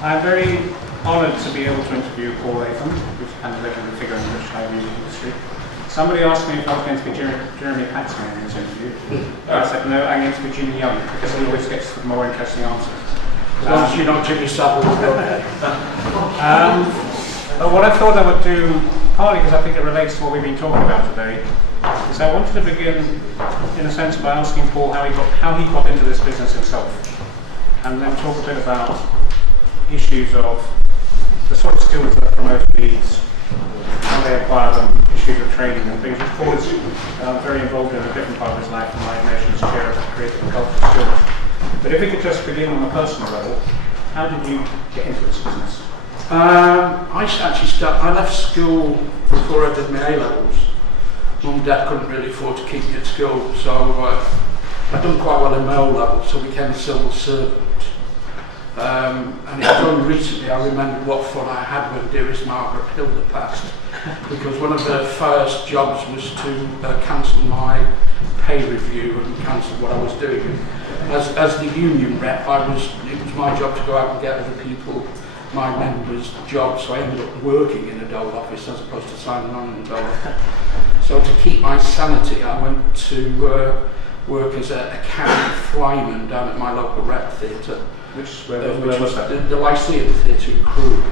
I'm very honoured to be able to interview Paul Latham, who's a kind of legendary figure in the British live music industry. Somebody asked me if I was going to be Jeremy Paxman in this interview. I said no, I'm going to be Jimmy Young, because he always gets the more interesting answers. As long as you're not Jimmy Savile, we'll go ahead. What I thought I would do, partly because I think it relates to what we've been talking about today, is I wanted to begin, in a sense, by asking Paul how he got into this business himself, and then talk a bit about issues of the sort of skills that promotion needs, how they acquire them, issues of training and things, which Paul is very involved in a different part of his life from my nation's chair of creative and cultural skills. But if we could just begin on a personal level, how did you get into this business? I left school before I did my A-levels. Mum and Dad couldn't really afford to keep me at school, so I'd done quite well in my O-level, so I became a civil servant. And it was only recently I remembered what fun I had when dearest Margaret Hilda passed, because one of her first jobs was to cancel my pay review and cancel what I was doing. As the union rep, it was my job to go out and get other people, my members' jobs, so I ended up working in a dole office as opposed to signing on in a dole office. So to keep my sanity, I went to work as a cabin flyman down at my local rep theatre. Which was that? The Lyceum Theatre in Crewe,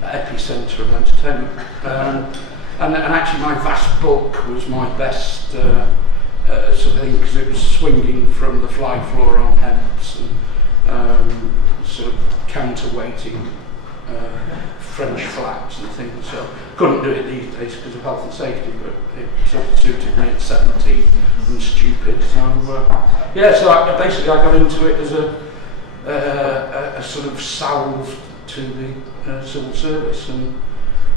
epicentre of entertainment. And actually my vast bulk was my best sort of thing, because it was swinging from the fly floor on hemps and sort of counterweighting French flags and things. So couldn't do it these days because of health and safety, but it sort of suited me at 17 and stupid. So so I got into it as a sort of salve to the civil service, and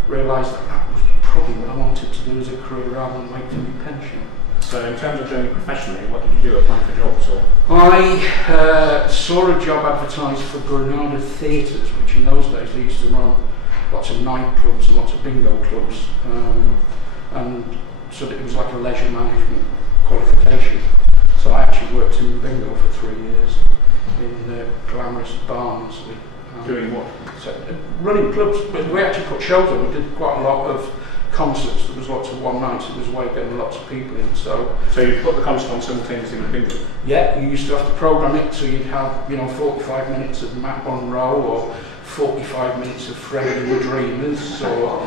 realised that was probably what I wanted to do as a career rather than wait for my pension. So in terms of doing it professionally, what did you do, applying for jobs? Or? I saw a job advertised for Granada Theatres, which in those days they used to run lots of nightclubs and lots of bingo clubs, and so it was like a leisure management qualification. So I actually worked in bingo for 3 years in glamorous Barnsley. Doing what? So, running clubs. We actually put shows on. We did quite a lot of concerts. There was lots of one nights. It was a way of getting lots of people in. So you put the concert on simultaneously with bingo? Yeah, you used to have to program it, so you'd have 45 minutes of Matt Monroe or 45 minutes of Freddie and the Dreamers, or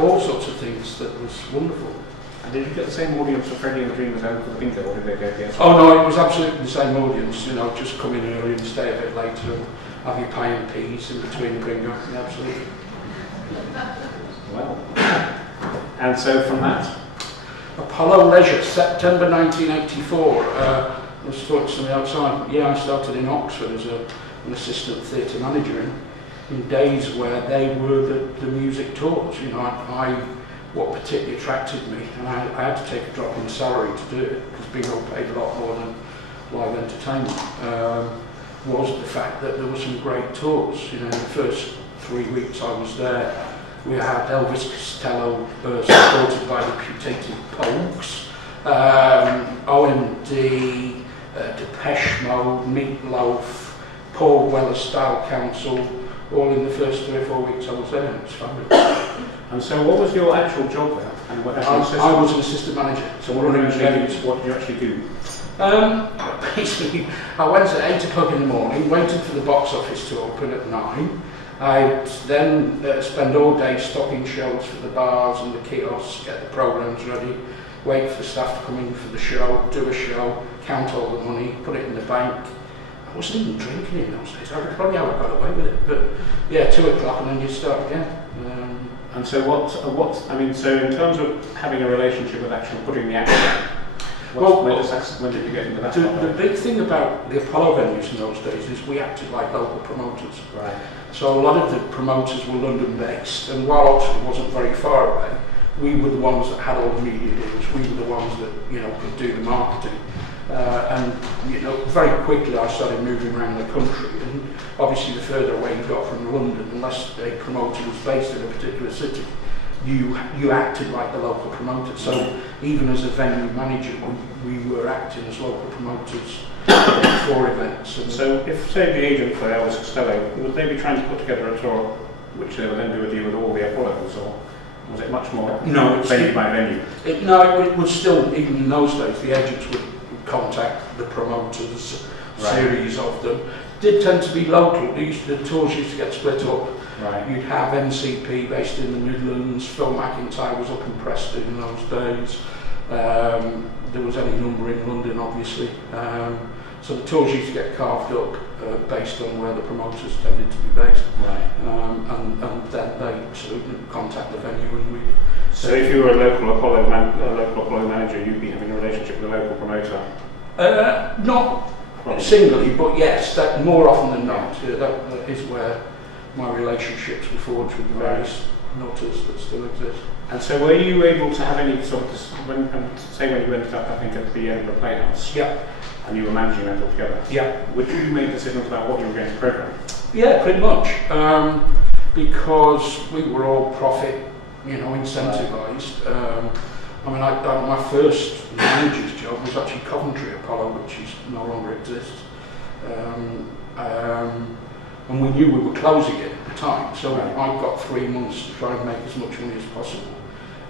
all sorts of things. That was wonderful. And did you get the same audience for Freddie and the Dreamers out for the bingo, or did they go the Oh no, it was absolutely the same audience. Just come in early and stay a bit later and have your pie and peas in between the bingo. Yeah, absolutely. Well, and so from that? Apollo Leisure, September 1984. I was talking to somebody outside. Yeah, I started in Oxford as an assistant theatre manager in days where they were the music tours. What particularly attracted me, and I had to take a drop in salary to do it, because bingo paid a lot more than live entertainment, was the fact that there were some great tours. In the first 3 weeks I was there, we had Elvis Costello supported by the Putative Pogues, OMD, Depeche Mode, Meatloaf, Paul Weller Style Council, all in the first 3 or 4 weeks I was there. It was fabulous. And so what was your actual job there? And what, I was an assistant manager. So what did you actually do? Basically, I went at 8 o'clock in the morning, waited for the box office to open at 9. I'd then spend all day stocking shelves for the bars and the kiosks, get the programmes ready, wait for staff to come in for the show, do a show, count all the money, put it in the bank. I wasn't even drinking in those days. I probably got away with it, but yeah, 2 o'clock and then you start again. And so so in terms of having a relationship with actually putting the action, when did you get into that? The big thing about the Apollo venues in those days is we acted like local promoters. Right. So a lot of the promoters were London based, and while Oxford wasn't very far away, we were the ones that had all the media deals. We were the ones that could do the marketing. And very quickly I started moving around the country, and obviously the further away you got from London, unless a promoter was based in a particular city, you acted like the local promoter. So even as a venue manager, we were acting as local promoters for events. And so if, say, the agent for Elvis Costello, would they be trying to put together a tour which they would then do a deal with all the Apollos, or was it much more venue by venue? It was still, even in those days, the agents would contact the promoters, series of them. Did tend to be local. The tours used to get split up. Right. You'd have NCP based in the Midlands, Phil McIntyre was up in Preston in those days. There was any number in London, obviously. So the tours used to get carved up based on where the promoters tended to be based. Right. And then they sort of contact the venue and we. So if you were a local Apollo manager, you'd be having a relationship with a local promoter? Not singly, but yes, that more often than not. That is where my relationships were forged with the various nutters that still exist. And so were you able to have any sort of, when you ended up, I think, at the Edinburgh Playhouse, and you were managing that all together, would you make decisions about what you were going to programme? Yeah, pretty much, because we were all profit, incentivised. I mean, my first manager's job was actually Coventry Apollo, which no longer exists. And we knew we were closing it at the time, so I got 3 months to try and make as much money as possible.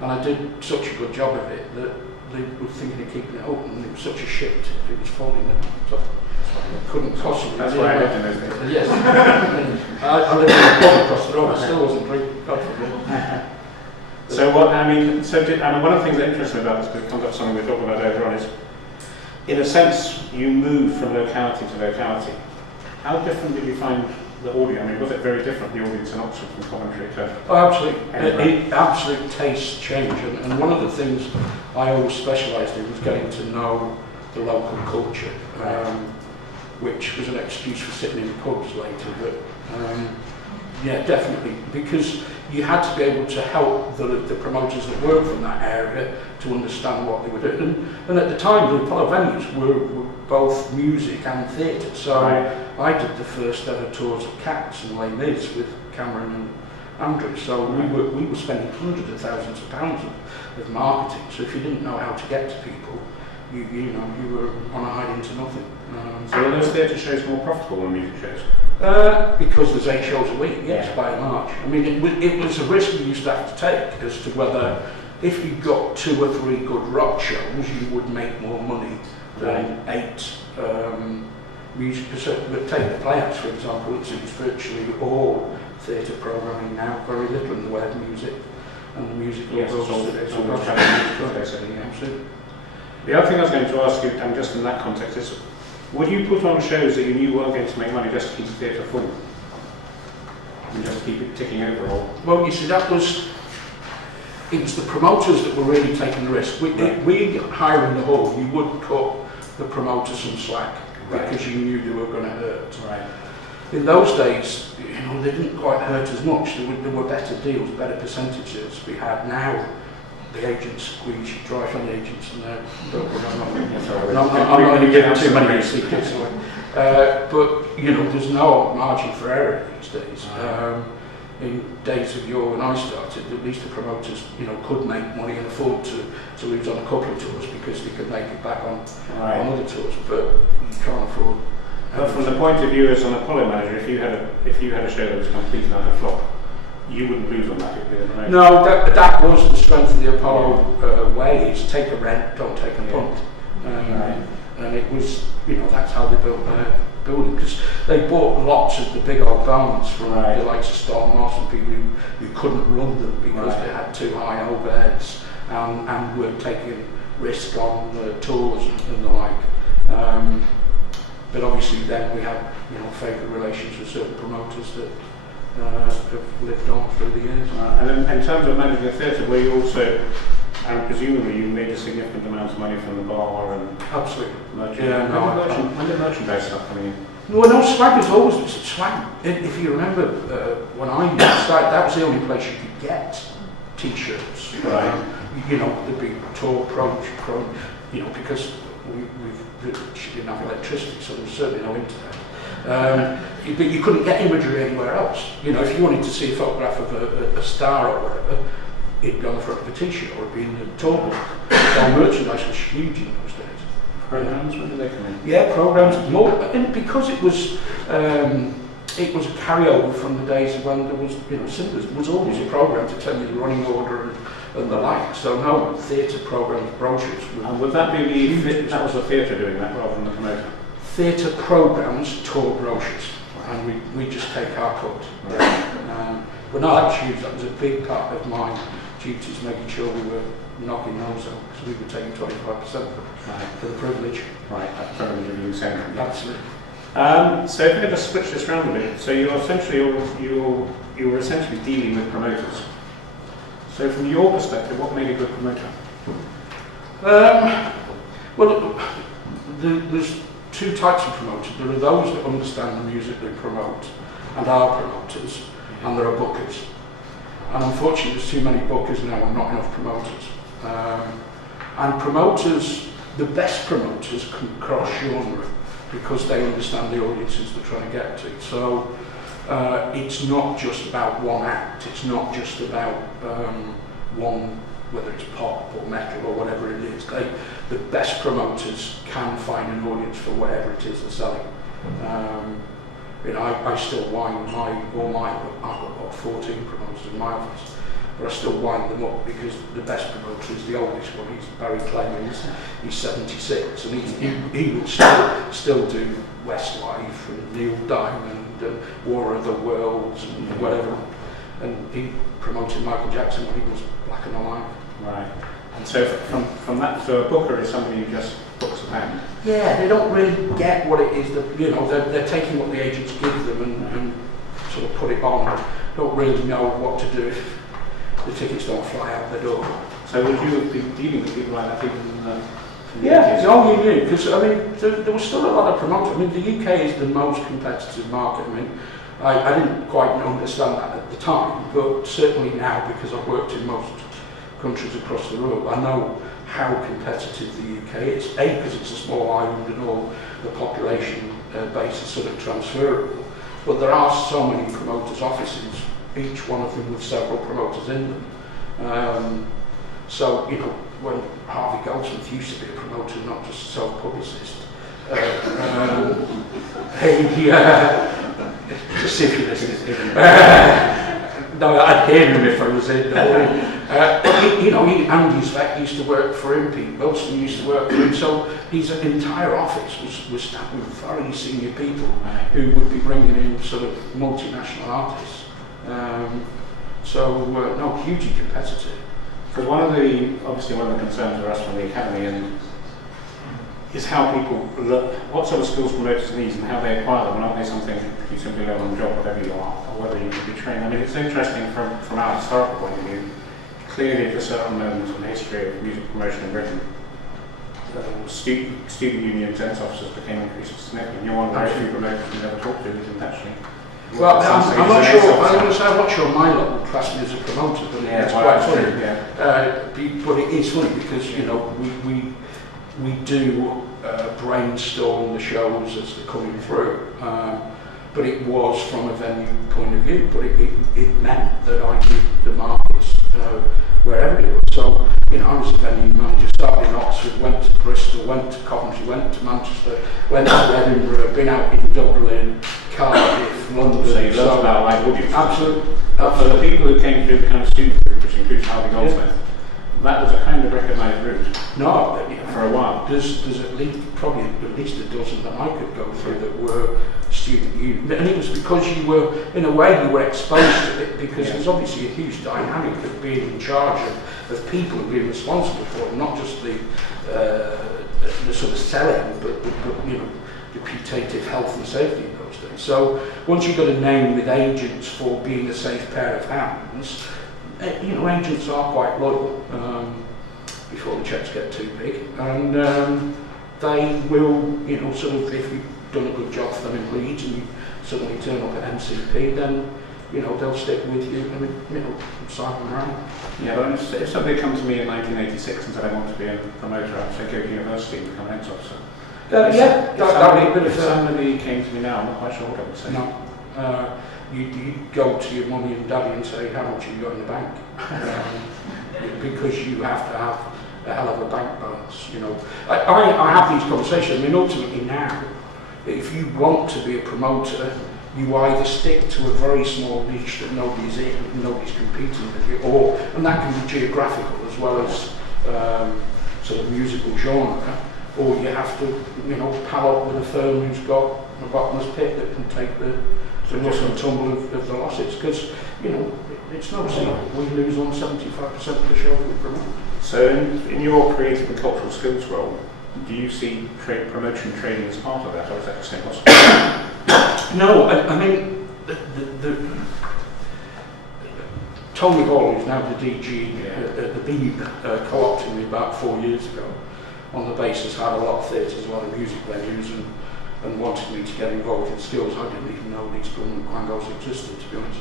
And I did such a good job of it that they were thinking of keeping it open, and it was such a shit, it was falling down. So I couldn't possibly. That's why I lived in those days. Yes. I lived in a pub across the road, I still wasn't drinking, God forbid. So one of the things that interests me about this, because it comes up something we talked about earlier on, is, in a sense, you moved from locality to locality. How different did you find the audience? I mean, was it very different, the audience in Oxford from Coventry to absolutely. It absolute taste change, and one of the things I always specialised in was getting to know the local culture, which was an excuse for sitting in pubs later, but yeah, definitely, because you had to be able to help the promoters that worked from that area to understand what they were doing. And at the time, the Apollo venues were both music and theatre. So I did the first ever tours of Cats and Les Mis with Cameron and Andrew. So we were spending hundreds of thousands of pounds of marketing. So if you didn't know how to get to people, you were on a hide into nothing. So were those theatre shows more profitable than music shows? Because there's 8 shows a week, yes, by and large. I mean, it was a risk we used to have to take as to whether, if you got 2 or 3 good rock shows, you would make more money than 8 music. So, take the Playhouse, for example, it's virtually all theatre programming now, very little in the way of music and the musical. Yes, it's all basically, yeah. Absolutely. The other thing I was going to ask you, and just in that context, is would you put on shows that you knew weren't going to make money just to keep the theatre full? And just keep it ticking over? Or? Well, you see, it was the promoters that were really taking the risk. We hiring the hall, you would cut the promoters some slack because you knew they were going to hurt. Right. In those days, they didn't quite hurt as much. There were better deals, better percentages. We had now. The agents squeeze you dry from the agents, and I'm not going to give too many secrets away. But there's no margin for error these days. In days of yore when I started, at least the promoters could make money and afford to lose on a couple of tours because they could make it back on other tours. But you can't afford. But from the point of view as an Apollo manager, if you had a show that was completely under flop, you wouldn't lose on that. No, that was the strength of the Apollo way, is take a rent, don't take a punt. And it was, that's how they built their building, because they bought lots of the big old barns from the likes of Storm Moss and people who couldn't run them because they had too high overheads and were taking risk on the tours and the like. But obviously then we had, favourite relations with certain promoters that have lived on through the years. And in terms of managing the theatre, were you also, and presumably you made a significant amount of money from the bar and absolutely merchandise. When did merchandise start coming in? No, swag was always swag. If you remember, when I started, that was the only place you could get T-shirts. The big tour pro, because we didn't have electricity, so there was certainly no internet. But you couldn't get imagery anywhere else. If you wanted to see a photograph of a star or whatever, it'd be on the front of a t-shirt or it'd be in the tour book. So merchandise was huge in those days. Programs, when did they come in? Yeah, programs more, and because it was a carryover from the days when there was, cinemas. There was always a program to tell you the running order and the like. So no, theatre programs, brochures. And would that be that was the theatre doing that rather than the promoter? Theatre programs, tour brochures, and we just take our cut. Right. But no, that was huge. That was a big part of my duties, making sure we were knocking those out, because we were taking 25% for the privilege. Right, that's privilege of you saying that. Absolutely. So if we could just switch this round a bit, so you were essentially dealing with promoters. So from your perspective, what made a good promoter? Well, there's two types of promoters. There are those that understand the music they promote and are promoters, and there are bookers. And unfortunately, there's too many bookers now and not enough promoters. And promoters, the best promoters can cross genre because they understand the audiences they're trying to get to. So it's not just about one act, it's not just about one, whether it's pop or metal or whatever it is. The best promoters can find an audience for whatever it is they're selling. I still wind I've got about 14 promoters in my office, but I still wind them up because the best promoter is the oldest one. He's Barry Clemens. He's 76, and he would still do Westlife and Neil Diamond and War of the Worlds and whatever. And he promoted Michael Jackson when he was black and alive. Right. And so from that, so a booker is somebody who just books a band. Yeah, they don't really get what it is that they're taking what the agents give them and sort of put it on. Don't really know what to do if the tickets don't fly out the door. So would you have been dealing with people like that even in the Yeah, you knew, because there was still a lot of promoters. The UK is the most competitive market. I didn't quite understand that at the time, but certainly now, because I've worked in most countries across the world, I know how competitive the UK is. A, because it's a small island and all the population base is sort of transferable, but there are so many promoters' offices, each one of them with several promoters in them. So, when Harvey Goldsmith used to be a promoter, not just a self-publicist, just see if you listen. No, I'd hear him if I was in. Andy Speck used to work for him, Pete Wilson used to work for him, so his entire office was staffed with very senior people who would be bringing in sort of multinational artists. No, hugely competitive. Because one of the concerns for us from the Academy is how people look, what sort of skills promoters need and how they acquire them, and are they something you simply learn on the job, whatever you are, or whether you can be trained. It's interesting from our historical point of view. Clearly, at a certain moment in the history of music promotion in Britain, student union sense officers became increasingly significant. You're one of the very few promoters we never talked to who didn't actually. Well, I'm not sure. I'm not sure my level class me as a promoter, but it's quite funny. But it is funny because we do brainstorm the shows as they're coming through. But it was from a venue point of view. But it meant that I knew the markets wherever it was. So I was a venue manager. Started in Oxford, went to Bristol, went to Coventry, went to Manchester, went to Edinburgh, been out in Dublin, Cardiff, London. So you learned about live audience. Absolutely. For the people who came through the kind of student group, which includes Harvey Goldsmith, that was a kind of recognised route. No, for a while. There's probably at least a dozen that I could go through that were student union, and it was because you were exposed to it, because there's obviously a huge dynamic of being in charge of people and being responsible for it, not just the sort of selling, but the putative health and safety in those days. So once you've got a name with agents for being a safe pair of hands, agents are quite loyal before the checks get too big, and they will, sort of, if you've done a good job for them in Leeds and you suddenly turn up at MCP, then they'll stick with you. Simon Frith. Yeah, but if somebody come to me in 1986 and said I want to be a promoter, I'd say go to university and become an ex officer. If somebody came to me now, I'm not quite sure what I would say. No. You go to your mummy and daddy and say, how much have you got in the bank? because you have to have a hell of a bank balance, you know. I have these conversations. I mean, ultimately now, if you want to be a promoter, you either stick to a very small niche that nobody's in, nobody's competing with you, and that can be geographical as well as sort of musical genre, or you have to, you know, pal up with a firm who's got a bottomless pit that can take the rough and tumble of the losses, because, you know, it's no secret we lose on 75% of the shows we promote. So in your creative and cultural skills role, do you see promotion training as part of that, or is that just impossible? No, I mean, Tony Hall, who's now the DG at the Beeb, co-opted me about 4 years ago on the basis had a lot of theatres, a lot of music venues, and wanted me to get involved in skills. I didn't even know these government quangos existed, to be honest.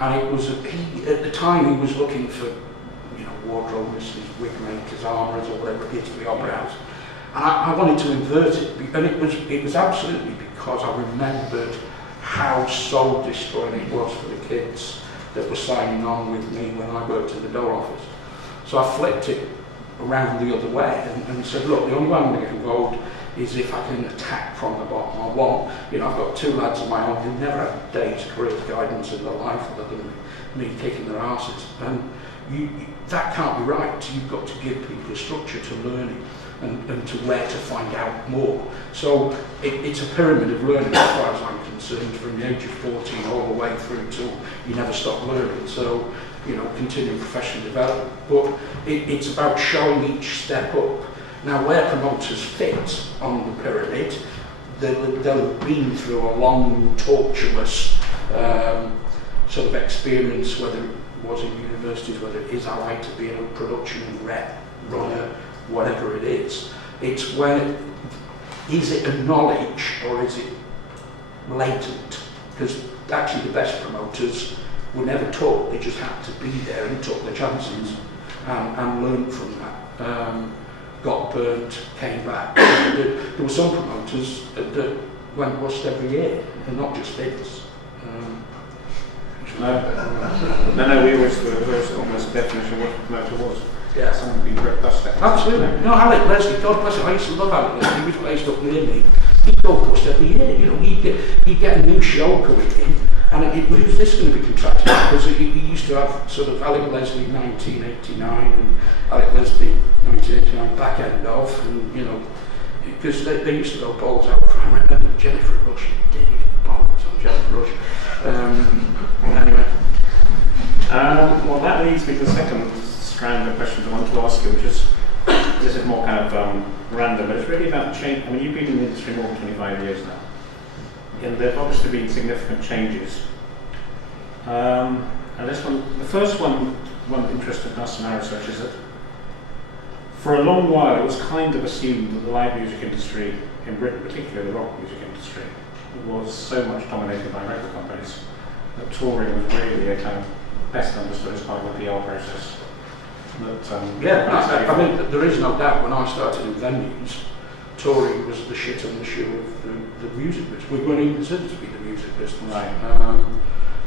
And it was at the time he was looking for, you know, wardrobers, wig makers, armourers, or whatever it is for the opera house. And I wanted to invert it, and it was absolutely because I remembered how soul destroying it was for the kids that were signing on with me when I worked in the Dole office. So I flipped it around the other way and said, look, the only way I'm going to get involved is if I can attack from the bottom. I want, you know, I've got 2 lads of my own who never had a day's career guidance in their life other than me kicking their asses. And that can't be right. You've got to give people a structure to learning and to where to find out more. So it's a pyramid of learning as far as I'm concerned, from the age of 14 all the way through till you never stop learning. So, you know, continuing professional development. But it's about showing each step up. Now, where promoters fit on the pyramid, they'll have been through a long, tortuous sort of experience, whether it was in universities, whether it is allied to being a production rep, runner, whatever it is. It's when, is it a knowledge or is it latent? Because actually the best promoters were never taught, they just had to be there and took their chances and learned from that. Got burnt, came back. There were some promoters that went bust every year, and not just Vince. No, we always almost the definition of what a promoter was. Yeah. Someone being ripped dust out. Absolutely. No, Alec Leslie, God bless him, I used to love Alec Leslie, he was based up near me. He'd go bust every year, you know, he'd get a new show coming in, and who's this going to be contracted? Because he used to have sort of Alec Leslie 1989 and Alec Leslie 1989 back end of, and you know, because they used to go balls out. I remember Jennifer Rush, he did balls on Jennifer Rush. Anyway. Well, that leads me to the second strand of questions I want to ask you, which is, this is more kind of random, but it's really about change. I mean, you've been in the industry more than 25 years now, and there have obviously been significant changes. And this one, the first one that interested us in our research is that for a long while it was kind of assumed that the live music industry in Britain, particularly the rock music industry, was so much dominated by record companies that touring was really a kind of best understood as part of the PR process. I mean, there is no doubt when I started in venues, touring was the shit on the shoe of the music business. We weren't even considered to be the music business. Right.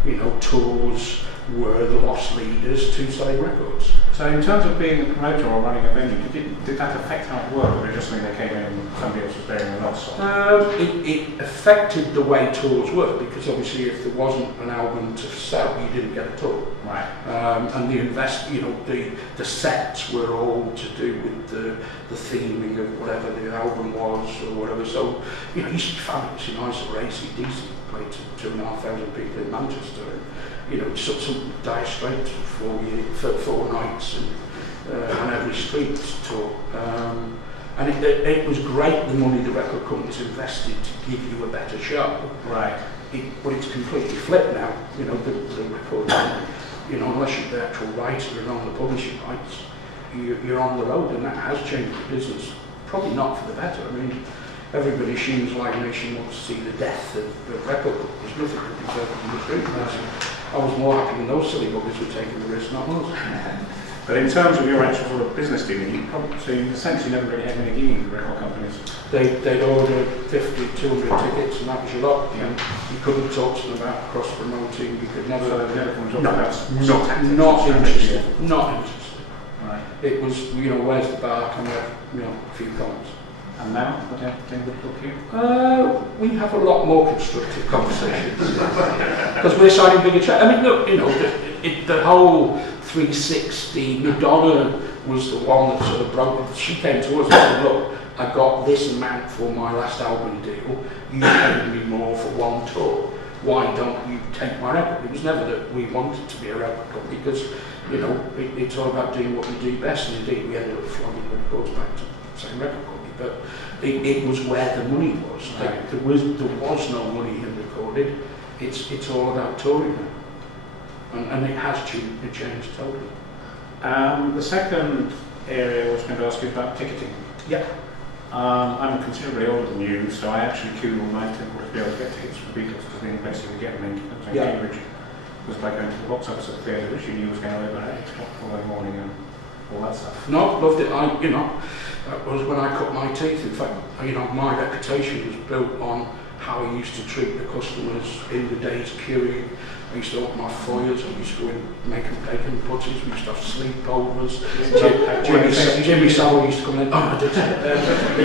You know, tours were the lost leaders to selling records. So in terms of being a promoter or running a venue, did that affect how it worked, or was it just something that came in and somebody else was bearing the loss? It affected the way tours work, because obviously if there wasn't an album to sell, you didn't get a tour. Right. And the sets were all to do with the theming of whatever the album was or whatever. So, you know, you see families, you know, I saw AC/DC played to 2,500 people in Manchester, and, you know, some Dire Straits for 4 nights and on every street tour. And it was great, the money the record companies invested to give you a better show. Right. But it's completely flipped now. You know, the record, you know, unless you're the actual writer and on the publishing rights, you're on the road, and that has changed the business. Probably not for the better. I mean, everybody assumes Live Nation wants to see the death of the record companies. Nothing could be further from the truth. I was more happy when those silly buggers were taking the risk, not us. But in terms of your actual sort of business dealing, so in a sense you never really had any dealing with record companies. They'd order 50, 200 tickets, and that was a lot. Yeah. You couldn't talk to them about cross-promoting. You could never. So they'd never come and talk No, about not interested. Not interested. Right. It was, where's the bar? Can we have, a few comments? And now, what do you would talk to you? We have a lot more constructive conversations because we're signing bigger checks. I mean, look, the whole 360. Madonna was the one that sort of broke. She came to us and said, "Look, I got this amount for my last album deal. You paid me more for one tour. Why don't you take my record?" It was never that we wanted to be a record company because, it's all about doing what we do best. And indeed, we ended up flogging the records back to the same record company. But it was where the money was. Right. There was no money in recorded. It's all about touring now, and it has changed totally. The second area I was going to ask you about ticketing. Yeah. I'm considerably older than you, so I actually queued all night to be able to get tickets for the Beatles because they basically get them in Cambridge. It was like going to the box office at the theatre, which you knew was going to open at 8 o'clock the following morning and all that stuff. No, loved it. That was when I cut my teeth. In fact, my reputation was built on how I used to treat the customers in the days queuing. I used to open my foyers, I used to go in make them bacon butties, we used to have sleepovers. Jimmy Savile used to come in. I did.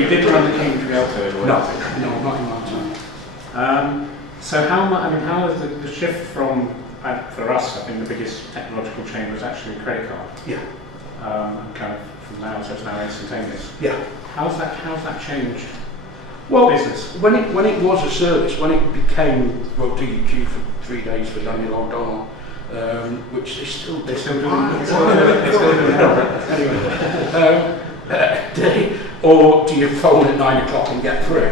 You did run the Cambridge Alto? No, not in my time. So how is the shift from, for us, I think the biggest technological change was actually a credit card. Yeah. And kind of from now, so it's now instantaneous. Yeah. How's that changed? Well, business? When it was a service, when it became, do you queue for 3 days for Daniel O'Donnell, which they still do. Anyway, or do you phone at 9 o'clock and get through?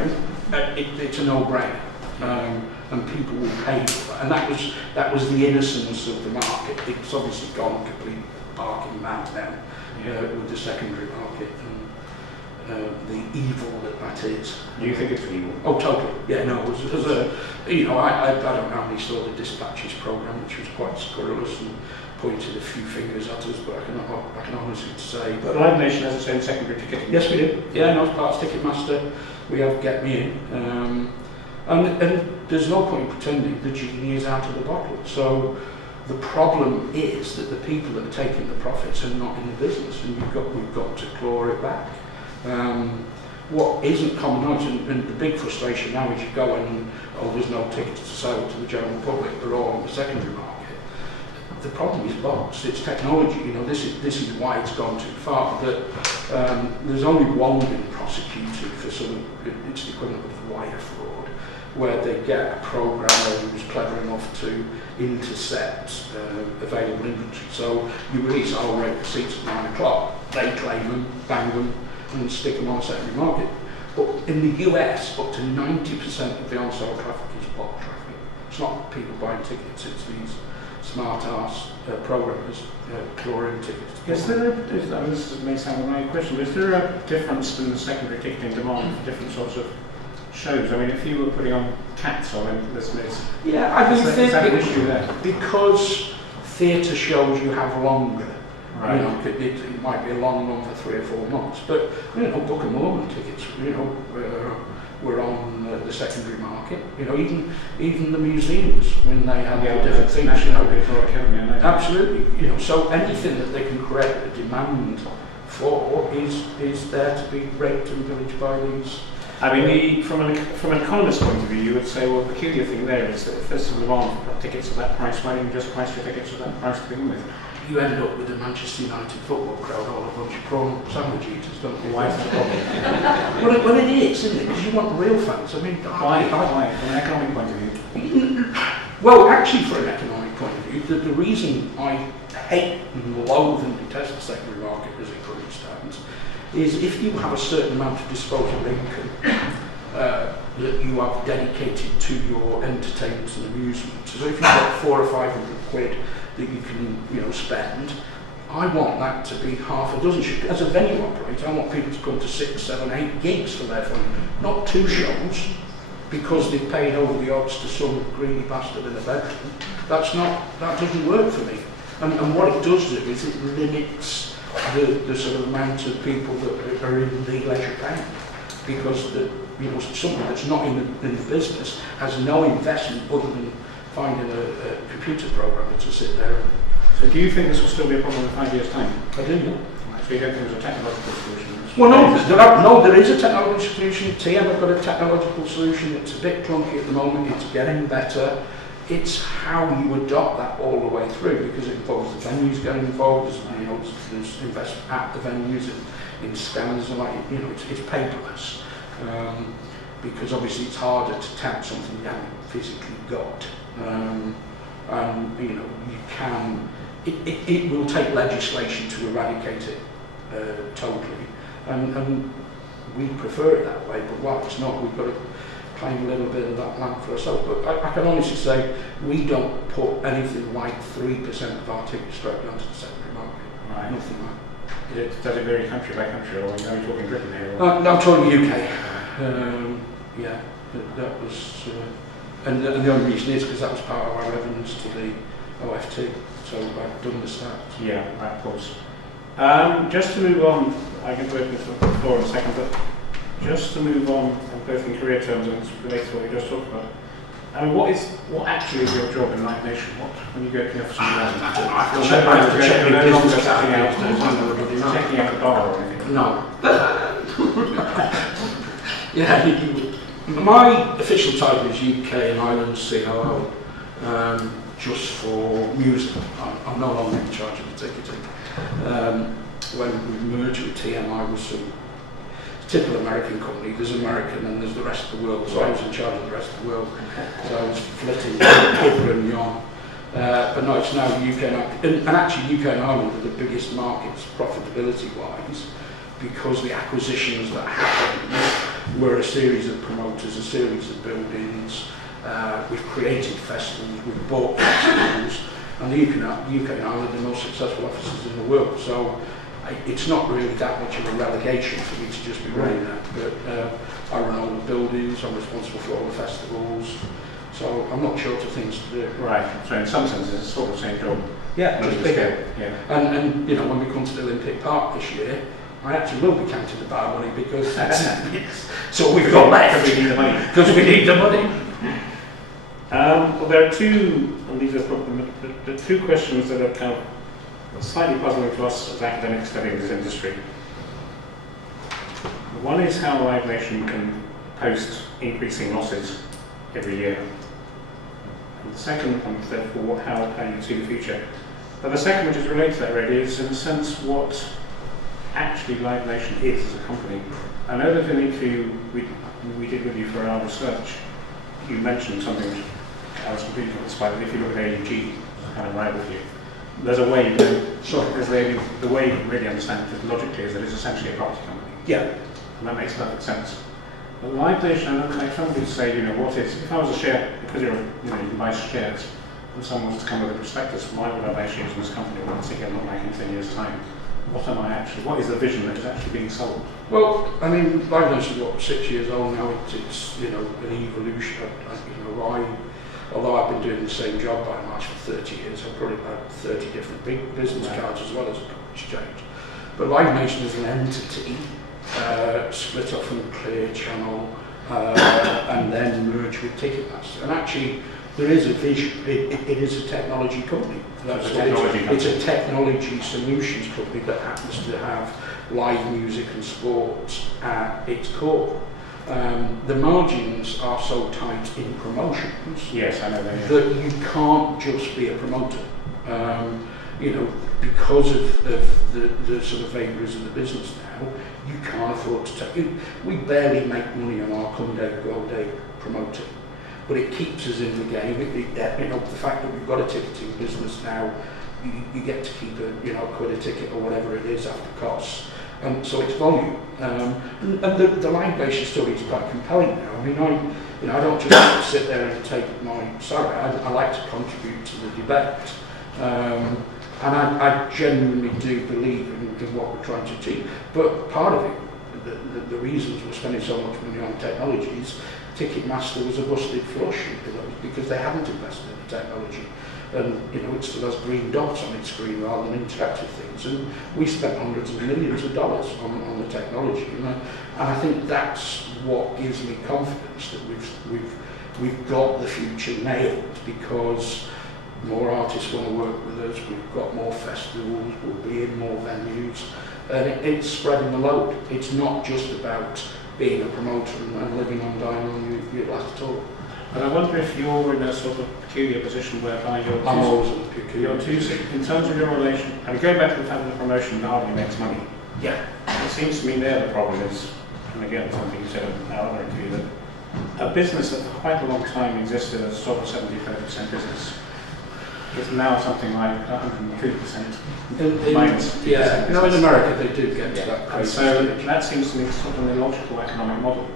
It's a no-brainer, and people will pay for that. And that was the innocence of the market. It's obviously gone complete barking mad now with the secondary market. The evil that is. You think it's evil? Oh, totally. Yeah, no. As a, I don't know how many saw the dispatches program, which was quite scurrilous and pointed a few fingers at us, but I can honestly say. But Live Nation has its own secondary ticketing. Yes, we do. Yeah, no, as part of Ticketmaster, we have Get Me In, and there's no point in pretending the genie is out of the bottle. So the problem is that the people that are taking the profits are not in the business, and we've got to claw it back. What isn't common knowledge, and the big frustration now is you go and there's no tickets to sell to the general public, they're all on the secondary market. The problem is bots, it's technology. This is why it's gone too far. That there's only one being prosecuted for sort of, it's the equivalent of wire fraud, where they get a programmer who's clever enough to intercept available inventory. So you release our rate receipts at 9 o'clock, they claim them, bang them, and stick them on the secondary market. But in the US, up to 90% of the on-sale traffic is bot traffic. It's not people buying tickets, it's these smart-ass programmers clawing tickets. This may sound a naive question, but is there a difference in the secondary ticketing demand for different sorts of shows? I mean, if you were putting on Cats or this list, yeah, I think is that an issue there? Because theatre shows you have longer. Right. It might be a long run for 3 or 4 months, but Book of Mormon tickets, were on the secondary market. Even the museums when they have the different things. Absolutely. So anything that they can create a demand for is there to be raped and pillaged by these. I mean, from an economist's point of view, you would say, well, the peculiar thing there is that if there's a demand for tickets at that price, why don't you just price your tickets at that price to begin with? You ended up with a Manchester United football crowd, all a bunch of prawn sandwich eaters, don't you? Why is that a problem? Well, it is, isn't it? Because you want real fans. I mean, why? From an economic point of view? Well, actually, for an economic point of view, the reason I hate and loathe and detest the secondary market as it currently stands is if you have a certain amount of disposable income that you have dedicated to your entertainment and amusement. So if you've got 400 or 500 quid that you can, spend, I want that to be half a dozen shows. As a venue operator, I want people to come to 6, 7, 8 gigs for their fun, not 2 shows, because they've paid over the odds to some greedy bastard in a bedroom. That doesn't work for me. And what it does do is it limits the sort of amount of people that are in the leisure band, because somebody that's not in the business has no investment other than finding a computer programmer to sit there. So do you think this will still be a problem in 5 years' time? I do, yeah. So you don't think there's a technological solution? Well, there is a technological solution. TM have got a technological solution. It's a bit clunky at the moment. It's getting better. It's how you adopt that all the way through, because it involves the venues getting involved. There's investment at the venues in scanners and it's paperless, because obviously it's harder to tap something you haven't physically got. And you can. It will take legislation to eradicate it totally, and we prefer it that way. But while it's not, we've got to claim a little bit of that land for ourselves. But I can honestly say we don't put anything like 3% of our tickets straight down to the secondary market. Right. Nothing like. Does it vary country by country, or are you talking Britain here? No, I'm talking UK. Yeah, that was, and the only reason is because that was part of our evidence to the OFT. So I've done the stats. Yeah, right, of course. Just to move on, I can open the floor in a second, but just to move on, both in career terms and it's related to what you just talked about. I mean, what actually is your job in Live Nation? When you go to the office and you're no longer checking out the bar or anything? No. Yeah, my official title is UK and Ireland COO, just for music. I'm no longer in charge of the ticketing. When we merged with TM, I was a typical American company. There's American and there's the rest of the world, so I was in charge of the rest of the world. So I was flitting over and yon. But no, it's now UK and actually UK and Ireland are the biggest markets profitability-wise, because the acquisitions that happened were a series of promoters, a series of buildings. We've created festivals, we've bought festivals, and the UK and Ireland are the most successful offices in the world. So it's not really that much of a relegation for me to just be running that. But I run all the buildings, I'm responsible for all the festivals, so I'm not short of things to do. Right, so in some sense it's sort of the same job. Yeah, just bigger. Yeah. And when we come to the Olympic Park this year, I actually will be counting the bar money, because that's so we've got left. Because we need the money. Because we need the money. Well, there are two, and these are probably the two questions that are kind of slightly puzzling to us as academics studying this industry. One is how Live Nation can post increasing losses every year. And the second one is therefore how you see the future. But the second, which is related to that really, is in a sense what actually Live Nation is as a company. I know that in the interview we did with you for our research, you mentioned something which I was completely inspired. If you look at AUG, it's kind of rival for you. There's a way, the way you really understand it logically is that it's essentially a property company. Yeah. And that makes perfect sense. But Live Nation, I know some people say, what is, if I was a share, because you can buy shares, and someone wants to come with a prospectus, why would I buy shares in this company once again, not like in 10 years' time? What is the vision that is actually being sold? Well, I mean, Live Nation is 6 years old now. It's an evolution. Although I've been doing the same job by March for 30 years, I've probably had 30 different big business cards as well as a exchange. But Live Nation is an entity split off from Clear Channel and then merged with Ticketmaster. And actually, there is a vision. It is a technology company. It's a technology solutions company that happens to have live music and sports at its core. The margins are so tight in promotions. Yes, I know that. That you can't just be a promoter. Because of the sort of vagaries of the business now, you can't afford to take. We barely make money on our come day, go day promoting. But it keeps us in the game. The fact that we've got a ticketing business now, you get to keep £1 a ticket or whatever it is after costs. So it's volume. And the Live Nation story is quite compelling now. I mean, I don't just sit there and take my salary. I like to contribute to the debate. And I genuinely do believe in what we're trying to achieve. But part of it, the reasons we're spending so much money on technology is Ticketmaster was a busted flush because they hadn't invested in the technology. And it still has green dots on its screen rather than interactive things. And we spent hundreds of millions of dollars on the technology. And I think that's what gives me confidence that we've got the future nailed, because more artists want to work with us, we've got more festivals, we'll be in more venues, and it's spreading the load. It's not just about being a promoter and living on dying on your last tour. But I wonder if you're in a sort of peculiar position whereby I'm always in a peculiar position. In terms of your relation, I mean, going back to the fact that the promotion hardly makes money. Yeah. It seems to me there the problem is, and again, something you said in our other interview, that a business that for quite a long time existed as a sort of 70-30% business is now something like 102% minus 2%. Yeah, in America they do get to that crazy stage. That seems to me sort of an illogical economic model,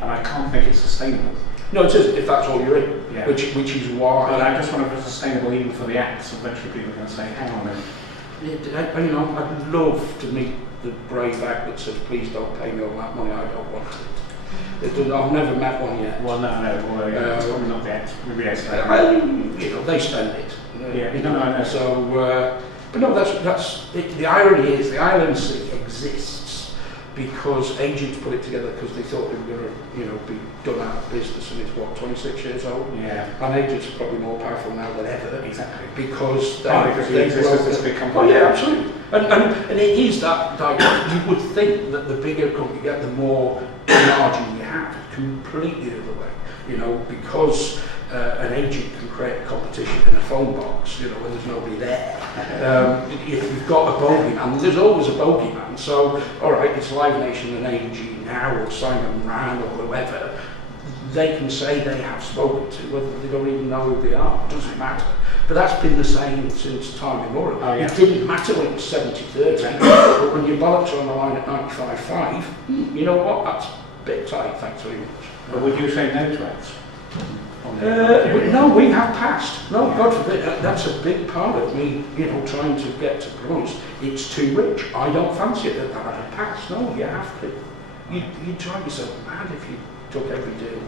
and I can't think it's sustainable. No, it is, if that's all you're in, which is why. But I just wonder if it's sustainable even for the acts. Eventually people are going to say, hang on a minute. I'd love to meet the brave act that says, please don't pay me all that money, I don't want it. I've never met one yet. Well, no, it's probably not the act. Maybe they spend it. I know. So, but no, that's it. The irony is the ILMC exists because agents put it together because they thought they were going to, be done out of business, and it's 26 years old. Yeah. And agents are probably more powerful now than ever. Exactly. Because they exist as this big company. Oh yeah, absolutely. And it is that you would think that the bigger company you get, the more margin you have. Completely the other way. Because an agent can create a competition in a phone box, when there's nobody there. If you've got a bogeyman, there's always a bogeyman. So, all right, it's Live Nation and AEG now, or Simon Rand, or whoever. They can say they have spoken to, whether they don't even know who they are. It doesn't matter. But that's been the same since time immemorial. Oh, yeah. It didn't matter when it was 70-30, but when your bollocks are on the line at 95-5, you know what? That's a bit tight. Thanks very much. But would you say no to ads? No, we have passed. No, God forbid. That's a big part of me, trying to get to promote. It's too rich. I don't fancy it. That I pass. No, you have to. You'd drive yourself mad if you took every deal.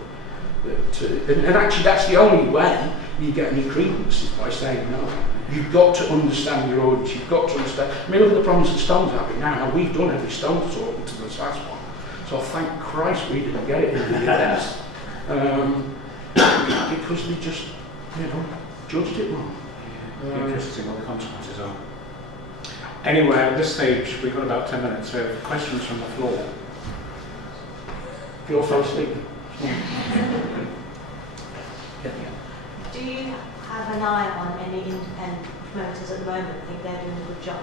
And actually, that's the only way you get any credence is by saying no. You've got to understand your audience. You've got to understand. I mean, look at the problems that Stones are having now. Now we've done every Stones tour until this last one. So thank Christ we didn't get it in the US. Because we just, judged it wrong. Interesting what the consequences are. Anyway, at this stage, we've got about 10 minutes, so questions from the floor. If you're fell asleep. Do you have an eye on any independent promoters at the moment? Think they're doing a good job?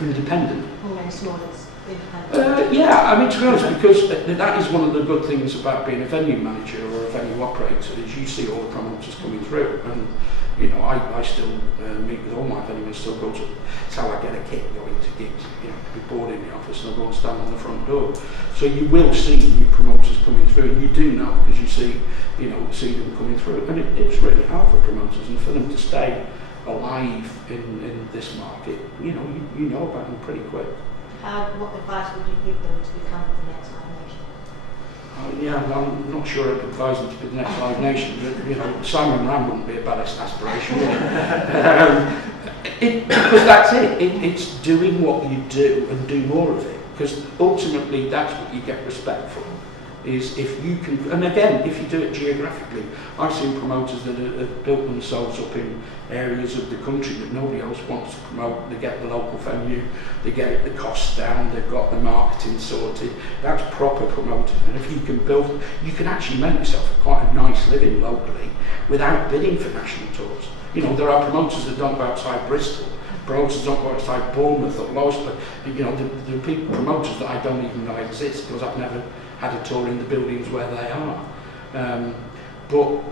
Independent? Or any smallest independent? Yeah, I mean, to be honest, because that is one of the good things about being a venue manager or a venue operator, is you see all the promoters coming through. And, I still meet with all my venues, still go to, it's how I get a kit going to gigs, to be bored in the office, and I'll go and stand on the front door. So you will see new promoters coming through, and you do know, because you see, see them coming through. And it's really hard for promoters, and for them to stay alive in this market, you know about them pretty quick. What advice would you give them to become the next Live Nation? I'm not sure I'd advise them to be the next Live Nation, but Simon Rand wouldn't be a bad aspiration, would it? Because that's it. It's doing what you do and do more of it. Because ultimately that's what you get respect from. Is if you can, and again, if you do it geographically, I've seen promoters that have built themselves up in areas of the country that nobody else wants to promote. They get the local venue, they get the costs down, they've got the marketing sorted. That's proper promoting. And if you can build, you can actually make yourself quite a nice living locally without bidding for national tours. There are promoters that don't go outside Bristol, promoters don't go outside Bournemouth or Gloucester. There are people, promoters that I don't even know exist because I've never had a tour in the buildings where they are. But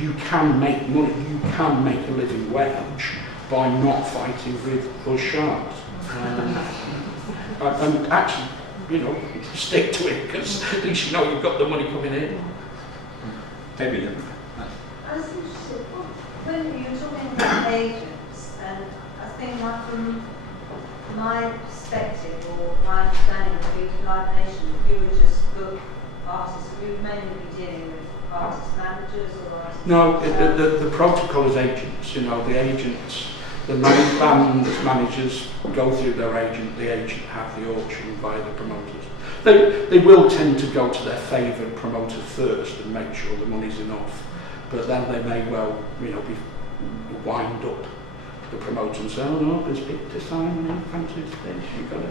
you can make money, you can make a living wage by not fighting with us sharks. And actually, stick to it, because at least you've got the money coming in. Debbie. I was interested, when you were talking about agents, and I think from my perspective or my understanding of being Live Nation, you would just book artists, we would mainly be dealing with artist managers or artist... No, the protocol is agents, you know, the agents, the bands managers go through their agent, the agent have the auction via the promoters. They will tend to go to their favoured promoter first and make sure the money's enough, but then they may well, you know, wind up the promoter and say, oh no, there's big to Simon in fancy stage, you've got to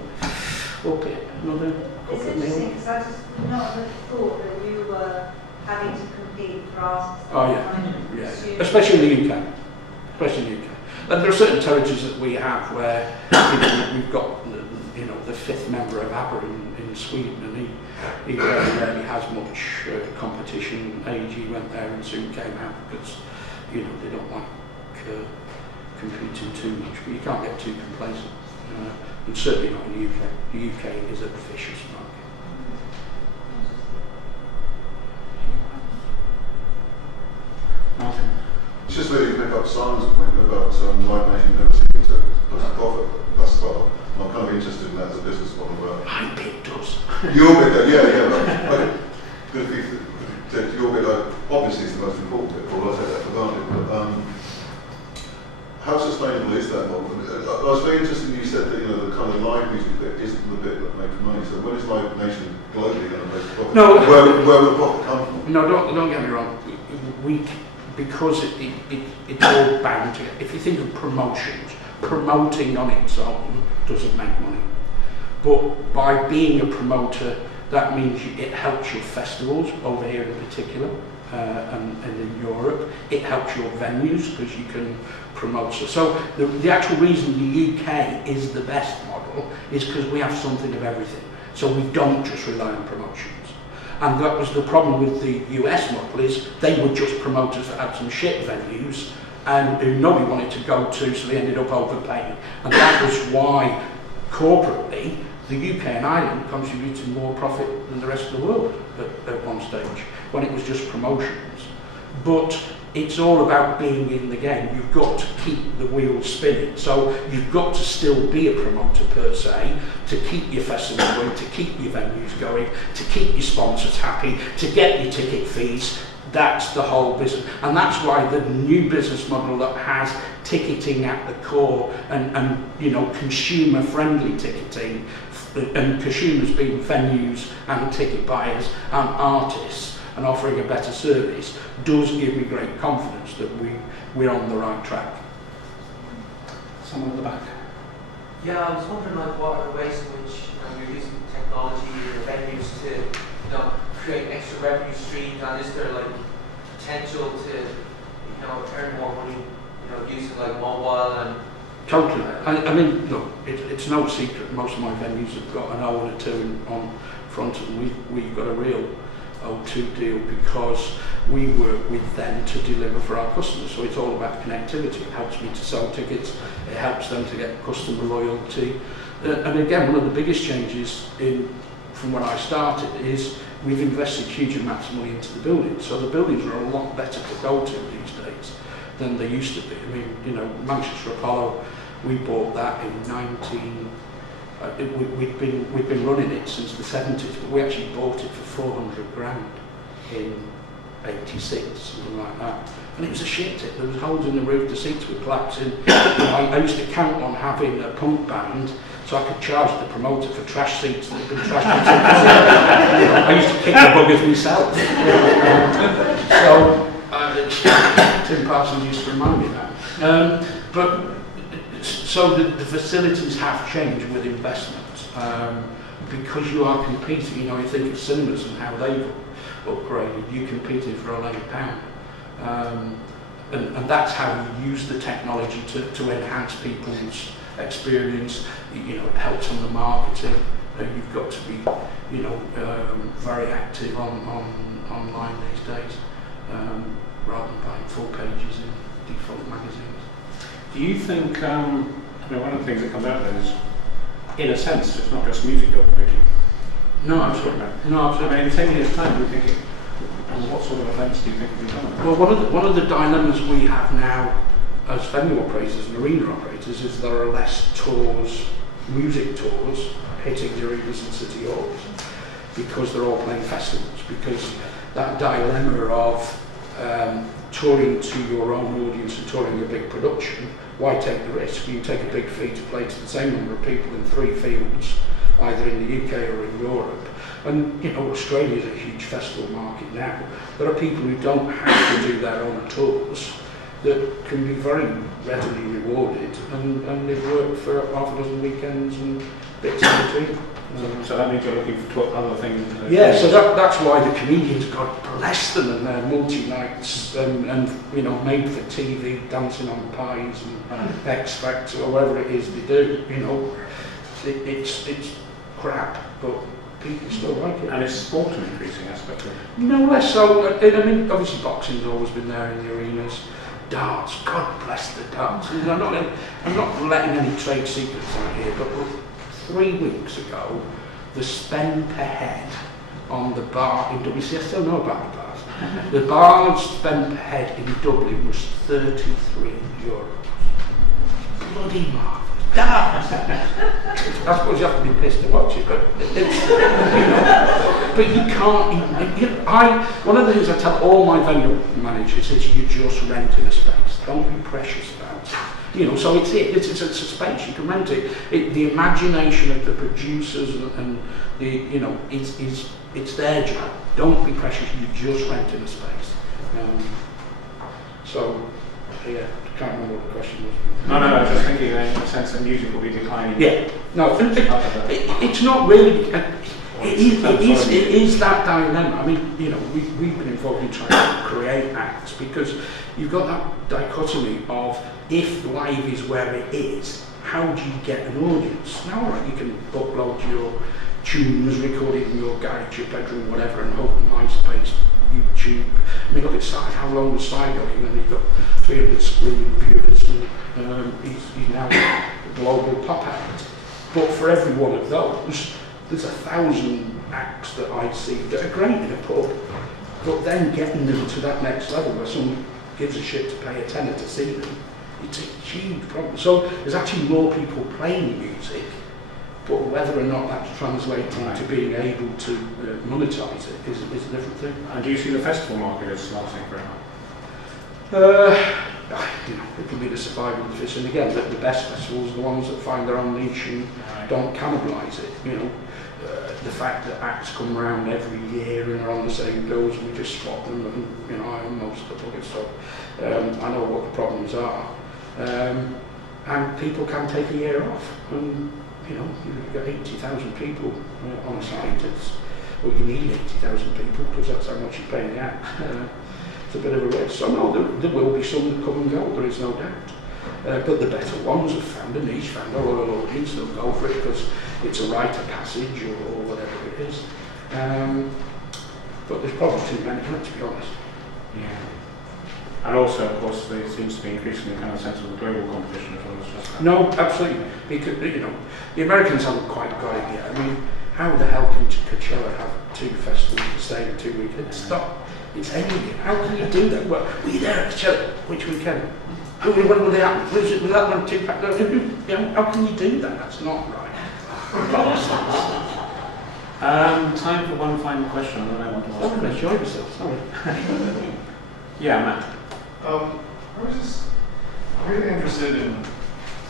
up it another It's couple of interesting million. because I just would not have thought that you were having to compete for artists. Oh yeah, especially in the UK. Especially in the UK. And there are certain territories that we have where we've got the fifth member of ABBA in Sweden, and he very rarely has much competition. AEG went there and soon came out because they don't like competing too much, but you can't get too complacent. And certainly not in the UK. The UK is a vicious market. Martin. It's just really to pick up Simon's point about Live Nation never seeming to push a profit thus far. I'm kind of interested in that as a business model. My bit does. Your bit, yeah. Okay. Good if you said your bit, obviously is the most important bit, although I take that for granted. But how sustainable is that model? I was very interested when you said that the kind of live music bit isn't the bit that makes money. So when is Live Nation globally going to make profit? No. Where will the profit come from? No, don't get me wrong. Because it's all bound together. If you think of promotions, promoting on its own doesn't make money. But by being a promoter, that means it helps your festivals over here in particular, and in Europe. It helps your venues because you can promote. So the actual reason the UK is the best model is because we have something of everything. So we don't just rely on promotions. And that was the problem with the US model, is they were just promoters that had some shit venues and who nobody wanted to go to, so they ended up overpaying. And that was why corporately the UK and Ireland contributed more profit than the rest of the world at one stage, when it was just promotions. But it's all about being in the game. You've got to keep the wheels spinning. So you've got to still be a promoter per se, to keep your festival going, to keep your venues going, to keep your sponsors happy, to get your ticket fees. That's the whole business. And that's why the new business model that has ticketing at the core and consumer friendly ticketing, and consumers being venues and ticket buyers and artists, and offering a better service, does give me great confidence that we're on the right track. Someone at the back. Yeah, I was wondering what are the ways in which you're using technology or venues to create extra revenue streams, and is there potential to earn more money using mobile and... Totally. I mean, look, it's no secret most of my venues have got an O2 on front, and we've got a real O2 deal because we work with them to deliver for our customers. So it's all about connectivity. It helps me to sell tickets, it helps them to get customer loyalty. And again, one of the biggest changes from when I started is we've invested huge amounts of money into the buildings. So the buildings are a lot better to go to these days than they used to be. I mean, Manchester Apollo, we bought that in we'd been running it since the 70s, but we actually bought it for 400 grand in 86, something like that. And it was a shit tip. There was holes in the roof, the seats were collapsing. I used to count on having a punk band so I could charge the promoter for trash seats that had been trashed. I used to kick the buggers myself. Tim Parsons used to remind me that. So the facilities have changed with investment because you are competing. You think of cinemas and how they've upgraded. You competed for £11, and that's how you use the technology to enhance people's experience. It helps on the marketing. You've got to be, very active online these days, rather than buying full pages in default magazines. Do you think, one of the things that comes out of it is, in a sense, it's not just music you're making? No, absolutely. I mean, in 10 years' time, we're thinking, what sort of events do you think will be done? Well, one of the dilemmas we have now as venue operators and arena operators is there are less tours music tours hitting the arenas and city halls because they're all playing festivals, because that dilemma of touring to your own audience and touring a big production, why take the risk? You take a big fee to play to the same number of people in 3 fields, either in the UK or in Europe. And you know, Australia's a huge festival market now. There are people who don't have to do their own tours that can be very readily rewarded, and they've worked for half a dozen weekends and bits in between. So that means you're looking for other things. Yeah, so that's why the comedians, God bless them, and their multi-nights and you know, made for TV, Dancing on Pies and X Factor or whatever it is they do. You know, it's crap, but people still like it. And is sport an increasing aspect of it? No less so. I mean, obviously boxing's always been there in the arenas. Darts, God bless the darts. And I'm not letting any trade secrets out here, but 3 weeks ago, the spend per head on the bar in Dublin, see, I still know about the bars. The bar's spend per head in Dublin was €33. Bloody marvellous. I suppose you have to be pissed to watch it, but it's, you know, but you can't. One of the things I tell all my venue managers is you're just renting a space. Don't be precious about it. You know, so it's a space you can rent it. The imagination of the producers and the, you know, it's their job. Don't be precious. You're just renting a space. So yeah. Can't remember what the question was. No, I was just thinking in the sense that music will be declining. Yeah, no, it's not really. It is that dilemma. I mean, you know, we've been involved in trying to create acts because you've got that dichotomy of if live is where it is, how do you get an audience? Now, all right, you can upload your tunes, recorded in your garage, your bedroom, whatever, and hope MySpace, YouTube. I mean, look at Sai. How long was Sai going? And he's got 300 screen viewers, and he's now a global pop act. But for every one of those, there's 1,000 acts that I see that are great in a pub. But then getting them to that next level where someone gives a shit to pay a tenner to see them, it's a huge problem. So there's actually more people playing music, but whether or not that's translating to being able to monetize it is a different thing. And do you see the festival market as lasting forever? You know, it can be the survival of the fish, and again, the best festivals are the ones that find their own niche and don't cannibalise it. You know, the fact that acts come around every year and are on the same bills, and we just spot them, and you know, I own most of the buckets, so I know what the problems are, and people can take a year off. And you know, you've got 80,000 people on a site. Well, you need 80,000 people because that's how much you're paying out. It's a bit of a risk. So no, there will be some that come and go, there is no doubt. But the better ones have found a niche, found a loyal audience, they'll go for it because it's a rite of passage or whatever it is. But there's probably too many, let's be honest. Yeah. And also, of course, there seems to be increasingly kind of sense of the global competition as well as just that. No, absolutely. Because, you know, the Americans haven't quite got it yet. I mean, how the hell can Coachella have 2 festivals the same 2 weekends? It's alien. How can you do that? Well, were you there at Coachella? Which weekend? When were they at? Was that one 2 pack? You know, how can you do that? That's not right. Time for one final question, and then I want to ask. I'm going to enjoy myself, sorry. Yeah, Matt. I was just really interested in,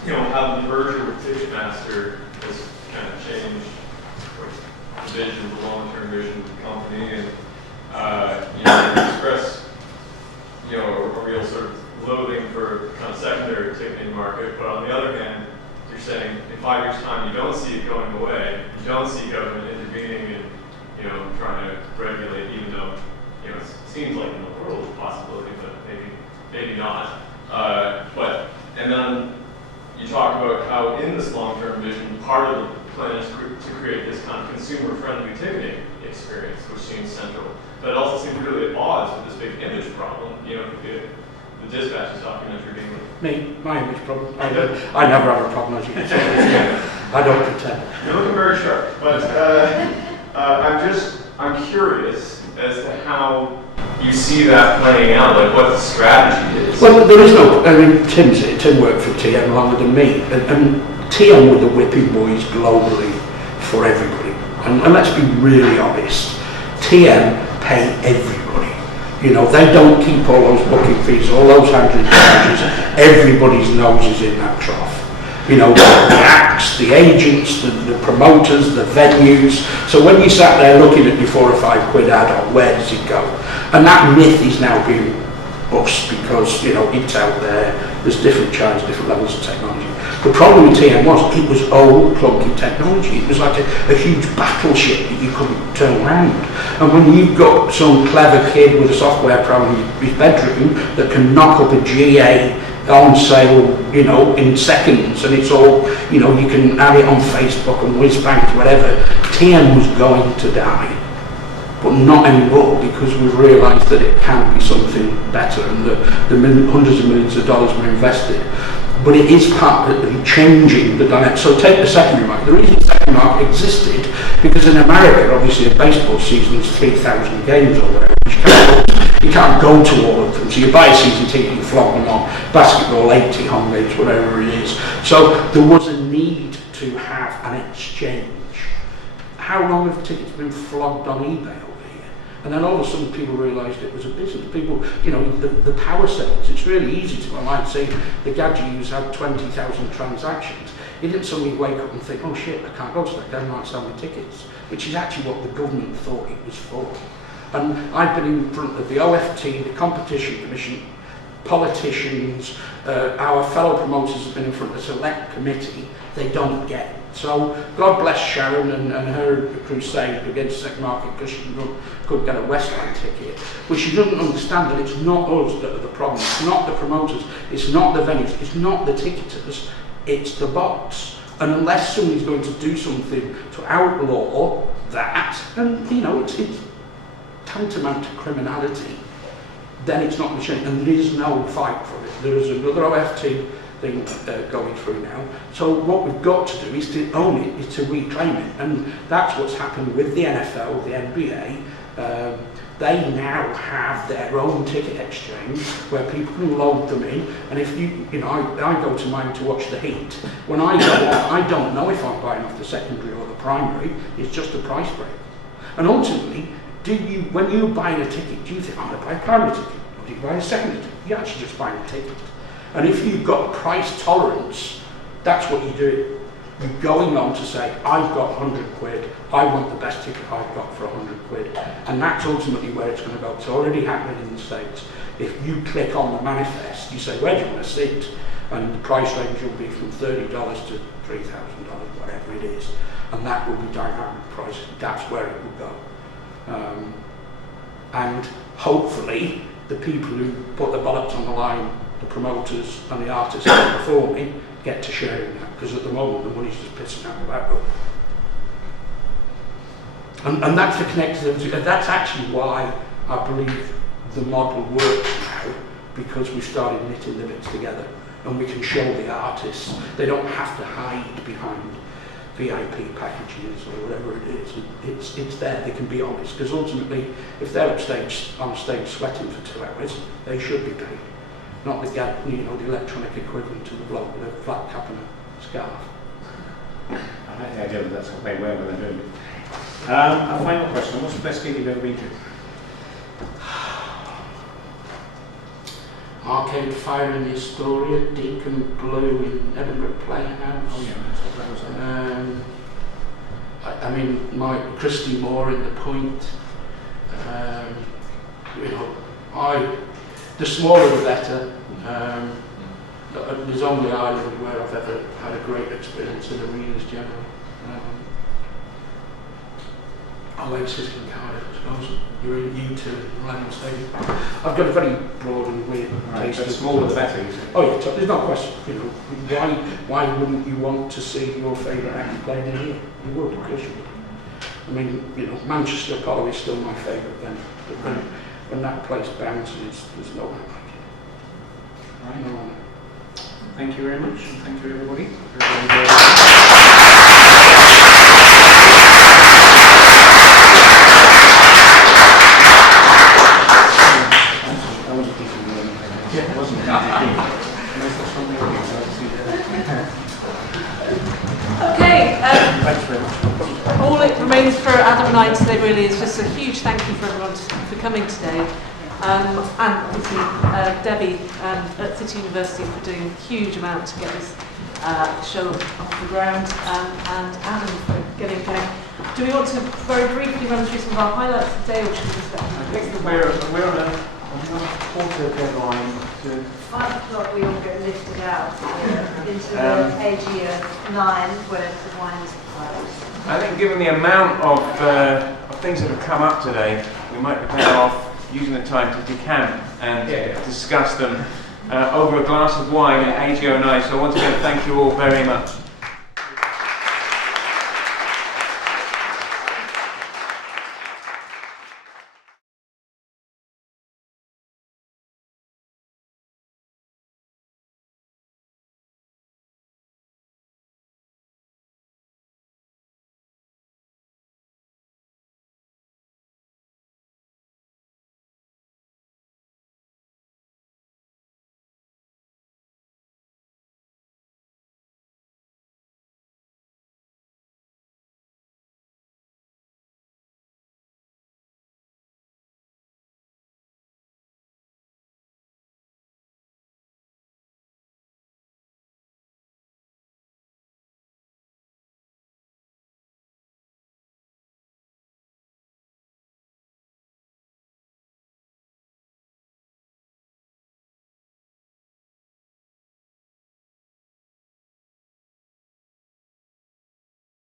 you know, how the merger with Ticketmaster has kind of changed the vision, the long-term vision of the company, and you know, you express, you know, a real sort of loathing for kind of secondary ticketing market, but on the other hand, you're saying in 5 years' time you don't see it going away, you don't see government intervening and, you know, trying to regulate, even though, you know, it seems like in the world it's a possibility, but maybe not. And then you talk about how in this long-term vision, part of the plan is to create this kind of consumer-friendly ticketing experience, which seems central. But it also seems really at odds with this big image problem. You know, the Dispatches documentary being like, My image problem. I never have a problem, as you can see. I don't pretend. You're looking very sharp, but I'm curious as to how you see that playing out, like what the strategy is. Well, there is no. I mean, Tim worked for TM longer than me, and TM were the whipping boys globally for everybody. And let's be really honest, TM pay everybody. You know, they don't keep all those booking fees, all those handling charges. Everybody's nose is in that trough. You know, the acts, the agents, the promoters, the venues. So when you sat there looking at your £4 or £5 ad, where does it go? And that myth is now being bust because, you know, it's out there. There's different charges, different levels of technology. The problem with TM was it was old, clunky technology. It was like a huge battleship that you couldn't turn around. And when you've got some clever kid with a software program in his bedroom that can knock up a GA on sale, you know, in seconds, and it's all, you know, you can have it on Facebook and whiz-bangs, whatever, TM was going to die. But not anymore, because we've realised that it can be something better, and the hundreds of millions of dollars were invested. But it is part of changing the dynamic. So take the secondary market. The reason the secondary market existed, because in America, obviously, a baseball season is 3,000 games or whatever. You can't go to all of them. So you buy a season ticket, you flog them on. Basketball, 80 home games, whatever it is. So there was a need to have an exchange. How long have tickets been flogged on eBay over here? And then all of a sudden people realised it was a business. People, you know, the power sales, it's really easy to online say the Gadgets had 20,000 transactions. You didn't suddenly wake up and think, oh shit, I can't go to that, they might sell me tickets, which is actually what the government thought it was for. And I've been in front of the OFT, the Competition Commission, politicians, our fellow promoters have been in front of the select committee. They don't get it. So God bless Sharon and her crusade against the second market because she couldn't get a Westland ticket. But she doesn't understand that it's not us that are the problem. It's not the promoters. It's not the venues. It's not the ticketers. It's the bots. And unless somebody's going to do something to outlaw that, and you know, it's tantamount to criminality, then it's not going to change. And there is no fight for it. There is another OFT thing going through now. So what we've got to do is to own it, is to reclaim it. And that's what's happened with the NFL, the NBA. They now have their own ticket exchange where people can load them in. And if you know, I go to mine to watch the Heat. When I go on, I don't know if I'm buying off the secondary or the primary. It's just a price break. And ultimately, when you're buying a ticket, do you think, I'm going to buy a primary ticket? Or do you buy a secondary ticket? You're actually just buying a ticket. And if you've got price tolerance, that's what you do. You're going on to say, I've got 100 quid, I want the best ticket I've got for 100 quid. And that's ultimately where it's going to go. It's already happening in the States. If you click on the manifest, you say, where do you want to sit? And the price range will be from $30 to $3,000, whatever it is. And that will be dynamic pricing. That's where it will go. And hopefully, the people who put the bollocks on the line, the promoters and the artists that are performing, get to share in that, because at the moment the money's just pissing out the back up. And that's the connectivity. That's actually why I believe the model works now, because we started knitting the bits together and we can show the artists. They don't have to hide behind VIP packages or whatever it is. It's there. They can be honest, because ultimately, if they're on stage sweating for 2 hours, they should be paid. Not the the electronic equivalent to the bloke with a flat cap and a scarf. I like the idea that that's what they wear when they're doing it. A final question: what's the best gig you've ever been to? Arcade Fire in Astoria, Deacon Blue in Edinburgh Playhouse. Oh yeah, that's what that was like. I mean, my Christy Moore in the Point. The smaller the better. There's only Ireland where I've ever had a great experience in arenas generally. Oasis in Cardiff, I suppose. You're in U2 in London Stadium. I've got a very broad and weird taste. The smaller the better, you say? Oh yeah, there's no question. Why wouldn't you want to see your favourite act played in here? You would, of course you would. I mean, Manchester Apollo is still my favourite venue. But when that place bounces, there's no one like it. Right. No one. Thank you very much, and thank you everybody. Wasn't it? Thanks very much. All it remains for Adam and I today really is just a huge thank you for everyone for coming today. And obviously Debbie at City University for doing a huge amount to get this show off the ground, and Adam for getting going. Do we want to very briefly run through some of our highlights today, or should we just I think that we're on a quarter deadline to 5 o'clock we all get lifted out into the AG of 9 where the wine is closed. I think given the amount of things that have come up today, we might be better off using the time to decamp and discuss them over a glass of wine at AG09. So once again, thank you all very much.